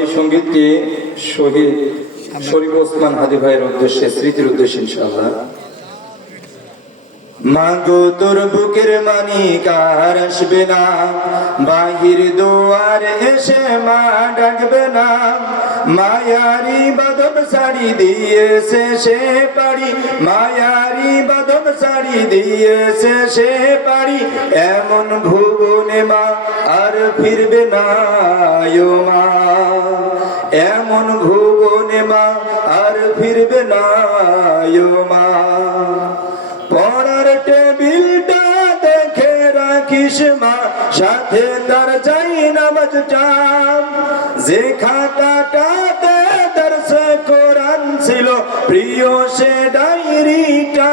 এই সঙ্গীতটি শহীদ শরীফ ওসমান হাদি ভাইয়ের উদ্দেশ্যে, স্মৃতির উদ্দেশ্যে ইনশাআল্লাহ। মাগো তোর বুকের মানিক আর আসবে না, বাহির দুয়ারে এসে মা ডাকবে না। মায়ারি বাদন শাড়ি দিয়েছে সে পাড়ি, মায়ারি বাদন শাড়ি দিয়েছে সে পাড়ি। এমন ভুবনে মা আর ফিরবে না ও মা, এমন ভুবনে মা আর ফিরবে না ও মা। পড়ার টেবিলটা দেখে রাখিস মা, সাথে তার চাই নামাজটা। যে খাতাটাতে দরসে কোরআন ছিল, প্রিয় সে ডায়েরিটা।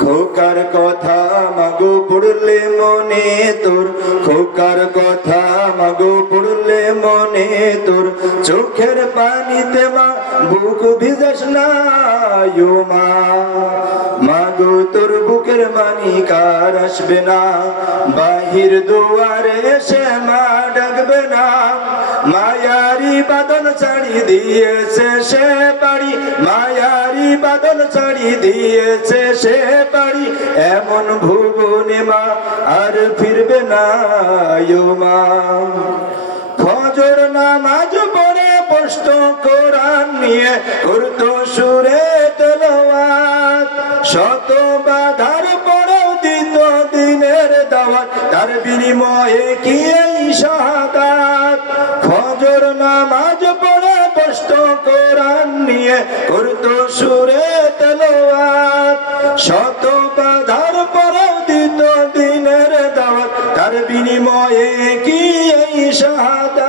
খোকার কথা মাগো পড়লে মনে তোর, খোকার কথা মাগো পড়লে মনে তোর। চোখের পানিতে মা বুক ভিজাস না ও মা, মাগো তোর বুকের মানিক আর আসবে না, বাহির দুয়ারে এসে মা ডাকবে না। মায়ারি বাদন ছাড়ি দিয়েছে সে পাড়ি, মায়ারি বাদন ছাড়ি দিয়েছে সে পাড়ি। এমন ভুবনে মা আর ফিরবে না ও মা। ফজর নামাজ পড়ে বসত কোরআন নিয়ে, করতো সুরে তেলাওয়াত। শত বাধার পরেও দিত দিনের দাওয়াত, তার বিনিময়ে কি এই শাহাদাত। ফজর নামাজ পড়ে বসত কোরআন নিয়ে, করতো সুরে তেলাওয়াত। শত বাধার পরেও দিত দিনের দাওয়াত, তার বিনিময়ে কি এই শাহাদাত।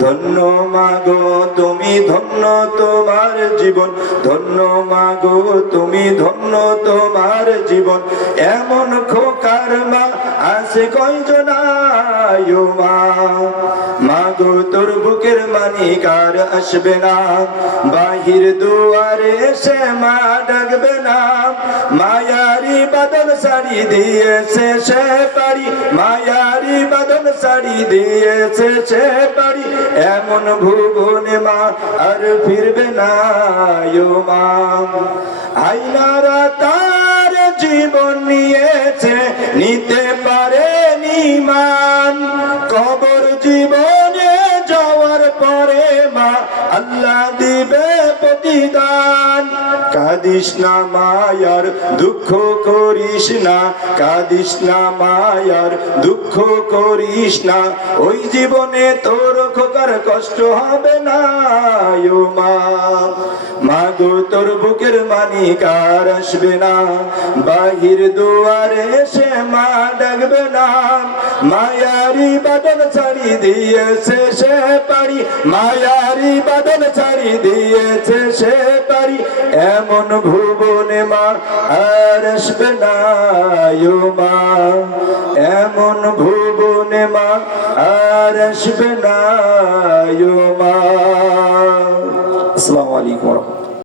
ধন্য মাগো তুমি ধন্য তোমার জীবন, ধন্য মাগো তুমি ধন্য তোমার জীবন। এমন খোকার মা আছে কয়জনা ও মা, মাগো তোর বুকের মানিক আর আসবে না, বাহির দুয়ারে এসে মা ডাকবে না। মায়ারি বাদন শাড়ি দিয়েছে সে পাড়ি, মায়ারি বাদন শাড়ি দিয়েছে সে পাড়ি। এমন ভুবনে মা আর ফিরবে না ও মা। আইনারা তার জীবন নিয়েছে, নিতে পারেনি মান। কবর জীবনে যাওয়ার পরে মা আল্লাহ দিবে প্রতিদান। কাঁদিস না মায়ার দুঃখ করিস না, কাঁদিস না মায়ার দুঃখ করিস না। ওই জীবনে তোর খোকার কষ্ট হবে না ও মা, মাগো তোর বুকের মানিক আর আসবে না, বাহির দুয়ারে এসে মা ডাকবে না। মায়ারি বাদন ছাড়ি দিয়েছে সে পাড়ি, মায়ারি বাদন ছাড়ি দিয়েছে সে পাড়ি। এমন ভুবনে মা আর আসবে না ও মা, এমন ভুবনে মা আর আসবে না ও মা। আসসালামু আলাইকুম।